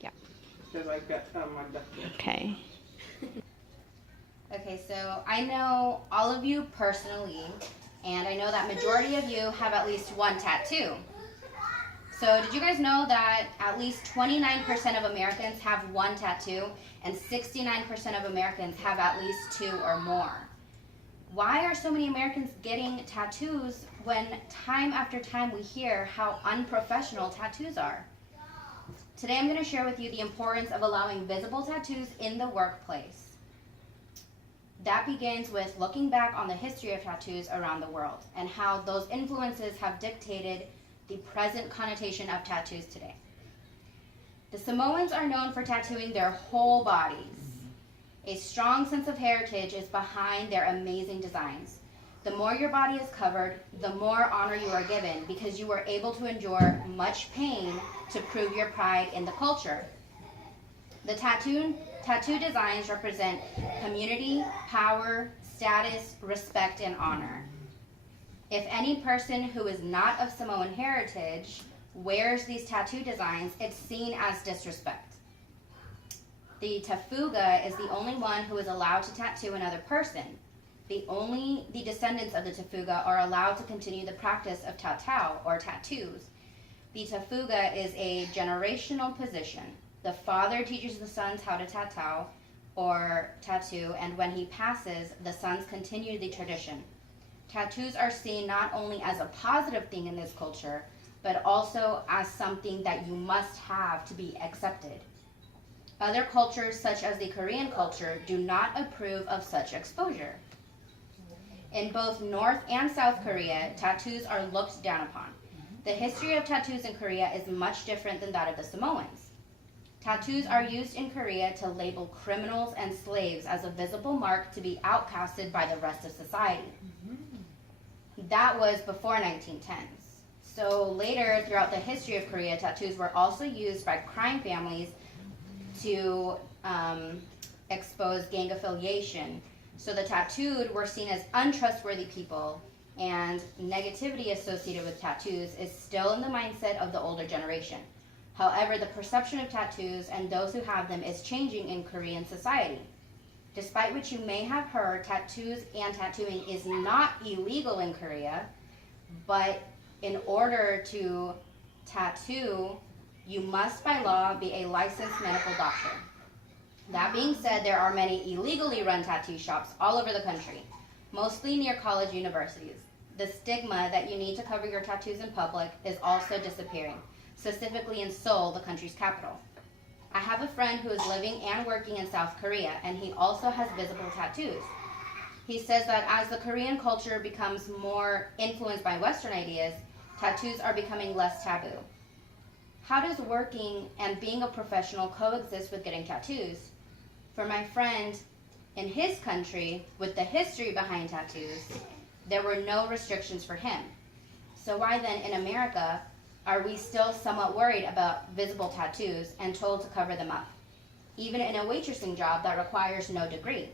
Yeah. Because I got Magda. Okay. Okay, so I know all of you personally, and I know that majority of you have at least one tattoo. So did you guys know that at least 29% of Americans have one tattoo and 69% of Americans have at least two or more? Why are so many Americans getting tattoos when time after time we hear how unprofessional tattoos are? Today I'm going to share with you the importance of allowing visible tattoos in the workplace. That begins with looking back on the history of tattoos around the world and how those influences have dictated the present connotation of tattoos today. The Samoans are known for tattooing their whole bodies. A strong sense of heritage is behind their amazing designs. The more your body is covered, the more honor you are given because you were able to endure much pain to prove your pride in the culture. The tattoo designs represent community, power, status, respect, and honor. If any person who is not of Samoan heritage wears these tattoo designs, it's seen as disrespect. The tafuga is the only one who is allowed to tattoo another person. The descendants of the tafuga are allowed to continue the practice of tatau, or tattoos. The tafuga is a generational position. The father teaches the sons how to tatau, or tattoo, and when he passes, the sons continue the tradition. Tattoos are seen not only as a positive thing in this culture, but also as something that you must have to be accepted. Other cultures, such as the Korean culture, do not approve of such exposure. In both North and South Korea, tattoos are looked down upon. The history of tattoos in Korea is much different than that of the Samoans. Tattoos are used in Korea to label criminals and slaves as a visible mark to be outcasted by the rest of society. That was before 1910s. So later, throughout the history of Korea, tattoos were also used by crime families to expose gang affiliation. So the tattooed were seen as untrustworthy people, and negativity associated with tattoos is still in the mindset of the older generation. However, the perception of tattoos and those who have them is changing in Korean society. Despite what you may have heard, tattoos and tattooing is not illegal in Korea, but in order to tattoo, you must by law be a licensed medical doctor. That being said, there are many illegally run tattoo shops all over the country, mostly near college universities. The stigma that you need to cover your tattoos in public is also disappearing, specifically in Seoul, the country's capital. I have a friend who is living and working in South Korea, and he also has visible tattoos. He says that as the Korean culture becomes more influenced by Western ideas, tattoos are becoming less taboo. How does working and being a professional coexist with getting tattoos? For my friend, in his country, with the history behind tattoos, there were no restrictions for him. So why then in America are we still somewhat worried about visible tattoos and told to cover them up, even in a waitressing job that requires no degree?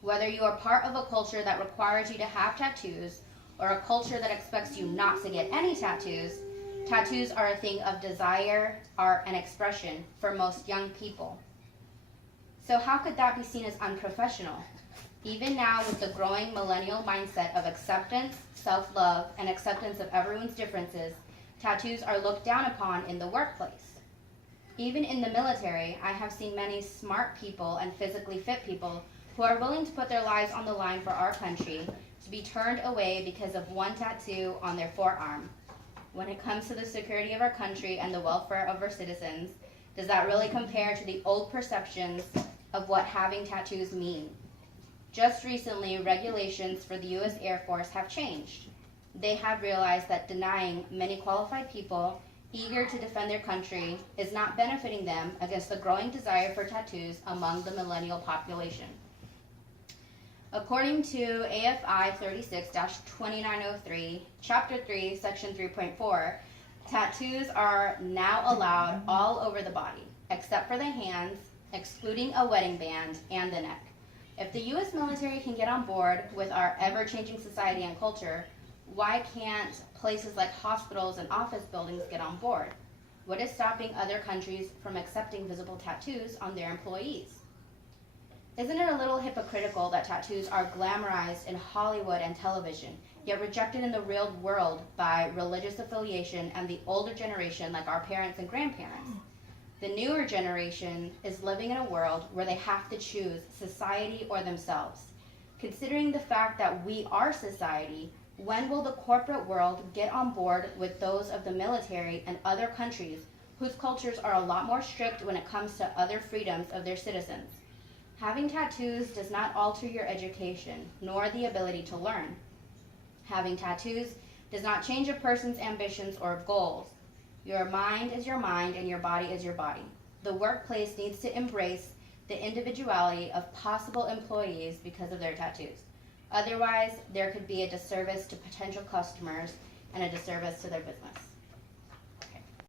Whether you are part of a culture that requires you to have tattoos or a culture that expects you not to get any tattoos, tattoos are a thing of desire, art, and expression for most young people. So how could that be seen as unprofessional? Even now, with the growing millennial mindset of acceptance, self-love, and acceptance of everyone's differences, tattoos are looked down upon in the workplace. Even in the military, I have seen many smart people and physically fit people who are willing to put their lives on the line for our country to be turned away because of one tattoo on their forearm. When it comes to the security of our country and the welfare of our citizens, does that really compare to the old perceptions of what having tattoos mean? Just recently, regulations for the U.S. Air Force have changed. They have realized that denying many qualified people eager to defend their country is not benefiting them against the growing desire for tattoos among the millennial population. According to AFI 36-2903, Chapter 3, Section 3.4, tattoos are now allowed all over the body, except for the hands, excluding a wedding band, and the neck. If the U.S. military can get on board with our ever-changing society and culture, why can't places like hospitals and office buildings get on board? What is stopping other countries from accepting visible tattoos on their employees? Isn't it a little hypocritical that tattoos are glamorized in Hollywood and television, yet rejected in the real world by religious affiliation and the older generation like our parents and grandparents? The newer generation is living in a world where they have to choose society or themselves. Considering the fact that we are society, when will the corporate world get on board with those of the military and other countries whose cultures are a lot more strict when it comes to other freedoms of their citizens? Having tattoos does not alter your education, nor the ability to learn. Having tattoos does not change a person's ambitions or goals. Your mind is your mind and your body is your body. The workplace needs to embrace the individuality of possible employees because of their tattoos. Otherwise, there could be a disservice to potential customers and a disservice to their business.